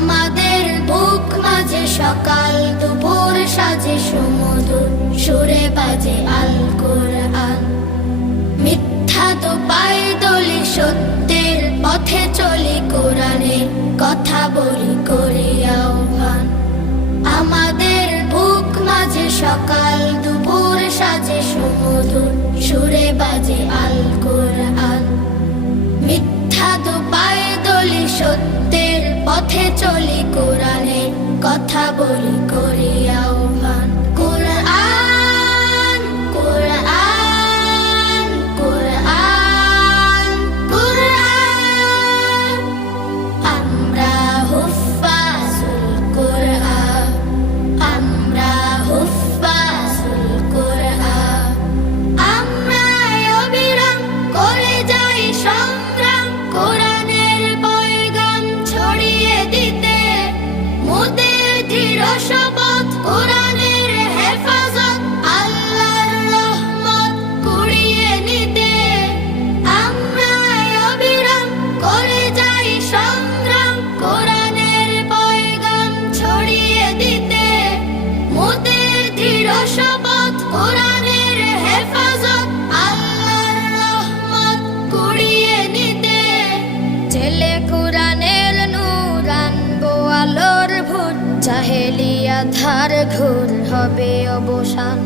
আমাদের বুক মাঝে সকাল দুপুর সাজে সুমধুর সুরে বাজে আল কোরআন। মিথ্যা তো পায়ে দলি, সত্যের পথে চলি, কোরআনের কথা বলি করি আহ্বান। আমাদের বুক মাঝে সকাল দুপুর সাজে সুমধুর সুরে বাজে আল কোরআন। মিথ্যা তো পায়ে দলি, সত্যের পথে চলি, কোরআনের কথা বলি করি আহ্বান। কোরআন কোরআন কোরআন কোরআন, আমরা হুফাজুল কোরআন, আমরা হুফাজুল কোরআন। আমরা অবিরাম করে যাই সংগ্রাম, কোরআনের পয়গাম ছড়িয়ে দিতে। মোদের দৃঢ় শপথ কোরআনের হেফাজত, আল্লাহর রহমত কুড়িয়ে নিতে। আমরা অবিরাম করে যাই সংগ্রাম, কোরআনের পয়গাম ছড়িয়ে দিতে। মোদের দৃঢ় শপথ কোরআনের হেফাজত, আল্লাহর রহমত কুড়িয়ে নিতে। ছেলে কোরআনের নূর আনবো আলোর ভোর, জাহেলিয়া ধার ঘোর হবে অবসান।